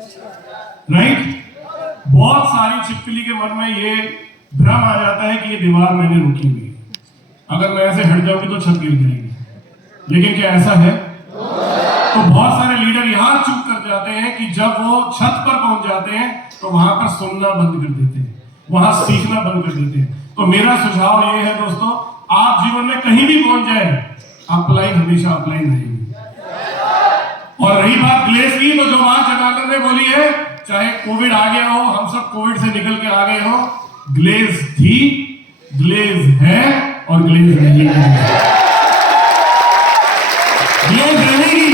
Right. बहुत सारी छिपकली के मन में ये भ्रम आ जाता है कि ये दीवार मैंने रोकी हुई है, अगर मैं ऐसे हट जाऊंगी तो छत गिर जाएगी। लेकिन क्या ऐसा है? तो बहुत सारे लीडर यहां चूक कर जाते हैं कि जब वो छत पर पहुंच जाते हैं तो वहां पर सुनना बंद कर देते हैं, वहां सीखना बंद कर देते हैं। तो मेरा सुझाव ये है दोस्तों, आप जीवन में कहीं भी पहुंच जाए, अपलाइन हमेशा अपलाइन रहेगी। और रही बात ग्लेज की, तो जो बात जनार्दन ने बोली है, चाहे कोविड आ गया हो, हम सब कोविड से निकल के आ गए हो, ग्लेज थी, ग्लेज है और ग्लेज रहेगी। ग्लेज रहेगी,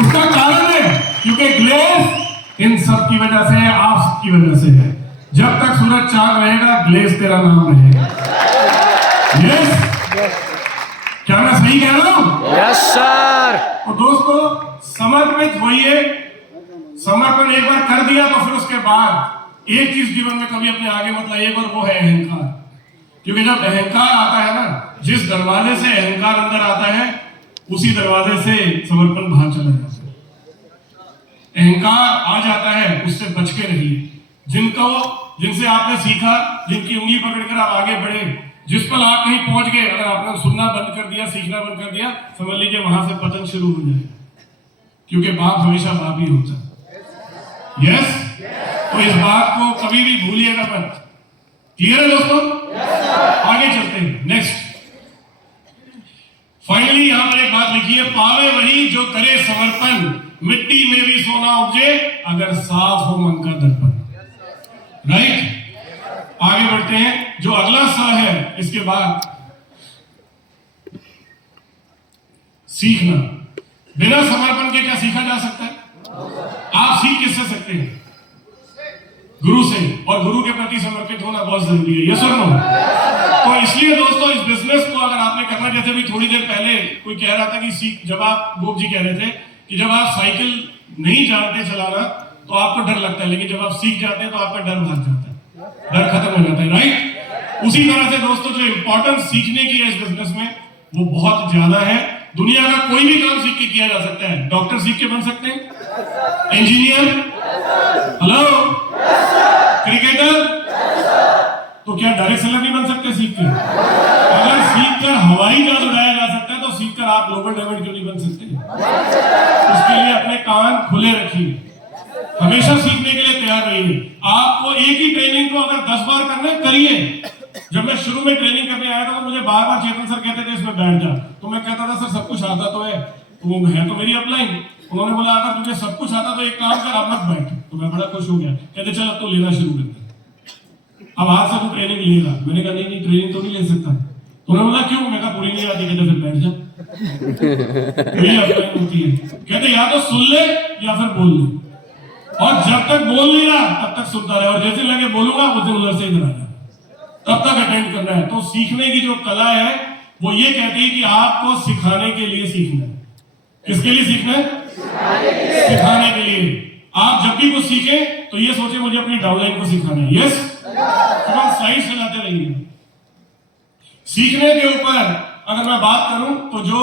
उसका कारण है क्योंकि ग्लेज इन सब की वजह से है, आप सबकी वजह से है। जब तक सूरज चांद रहेगा, ग्लेज तेरा नाम रहेगा। यस, क्या मैं सही कह रहा हूं? Yes sir. तो दोस्तों, समर्पित होइए। समर्पण एक बार कर दिया तो फिर उसके बाद एक चीज जीवन में कभी अपने आगे मत लाइए, और वो है अहंकार। क्योंकि जब अहंकार आता है ना, जिस दरवाजे से अहंकार अंदर आता है, उसी दरवाजे से समर्पण बाहर चला जाता है। अहंकार आ जाता है, उससे बच के रहिए। जिनसे आपने सीखा, जिनकी उंगली पकड़कर आप आगे बढ़े, जिस पल आप कहीं पहुंच गए, अगर आपने सुनना बंद कर दिया, सीखना बंद कर दिया, समझ लीजिए वहां से पतन शुरू हो जाएगा। क्योंकि बाप हमेशा बाप ही होता है। यस, तो इस बात को कभी भी भूलिएगा मत। क्लियर है दोस्तों? आगे चलते हैं। नेक्स्ट, फाइनली यहां पर एक बात लिखी है, पावे वही जो करे समर्पण, मिट्टी में भी सोना उपजे, अगर साफ हो मन का दर्पण। राइट, आगे बढ़ते हैं। जो अगला स है इसके बाद, सीखना। बिना समर्पण के क्या सीखा जा सकता है? आप सीख किससे सकते हैं? गुरु से, और गुरु के प्रति समर्पित होना बहुत जरूरी है। यस और नो? तो इसलिए दोस्तों, इस बिजनेस को अगर आपने करना, जैसे भी थोड़ी देर पहले कोई कह रहा था कि सीख, जब आप गोप जी कह रहे थे कि जब आप साइकिल नहीं जानते चलाना तो आपको डर लगता है, लेकिन जब आप सीख जाते हैं तो आपका डर भाग जाता है, डर खत्म हो जाता है। राइट। उसी तरह से दोस्तों, जो इंपॉर्टेंस सीखने की है इस बिजनेस में, वो बहुत ज्यादा है। दुनिया का कोई भी काम सीख के किया जा सकता है। डॉक्टर सीख के बन सकते हैं, इंजीनियर, हेलो, क्रिकेटर, तो क्या डायरेक्ट सेलर नहीं बन सकते सीख के? अगर सीख कर हवाई जहाज उड़ाया जा सकता है, तो सीख कर आप ग्लोबल डायमंड क्यों नहीं बन सकते? उसके लिए अपने कान खुले रखिए, हमेशा सीखने के लिए तैयार रहिए। आपको एक ही ट्रेनिंग को अगर 10 बार करना, करिए। जब मैं शुरू में ट्रेनिंग करने आया था तो मुझे बार बार चेतन सर कहते थे इसमें बैठ जा, तो मैं कहता था सर सब कुछ आता तो है, तो वो है तो मेरी अपलाइन। उन्होंने बोला अगर तुझे सब कुछ आता तो एक काम कर, अब मत बैठ। तो मैं बड़ा खुश हो गया, कहते चल अब तो लेना शुरू कर दे, अब आज से तू ट्रेनिंग लेगा। मैंने कहा नहीं ट्रेनिंग तो नहीं ले सकता। तो उन्होंने बोला क्यों? मैं कहा पूरी नहीं आती। कहते फिर बैठ जा। यही अपलाइन होती है। कहते या तो सुन ले या फिर बोल ले, और जब तक बोल नहीं रहा तब तक सुनता रहे, और जैसे लगे बोलूंगा उस दिन उधर से इधर आ जा, तब तक अटेंड करना है। तो सीखने की जो कला है वो ये कहती है कि आपको सिखाने के लिए सीखना है। किसके लिए सीखना है? सिखाने के लिए। आप जब भी कुछ सीखें तो ये सोचे मुझे अपनी डाउनलाइन को सिखाना है। यस, स्लाइड सजाते रहिए। सीखने के ऊपर अगर मैं बात करूं तो जो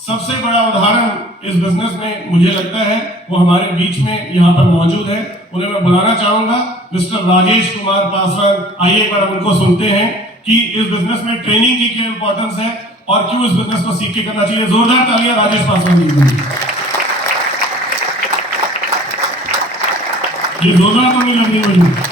सबसे बड़ा उदाहरण इस बिजनेस में मुझे लगता है वो हमारे बीच में यहाँ पर मौजूद है। उन्हें मैं बुलाना चाहूंगा, मिस्टर राजेश कुमार पासवान। आइए एक बार हम उनको सुनते हैं कि इस बिजनेस में ट्रेनिंग की क्या इंपॉर्टेंस है और क्यों इस बिजनेस को सीख के करना चाहिए। जोरदार तालियां राजेश पासवान जी। ये जोरदार तो नहीं लगनी मुझे।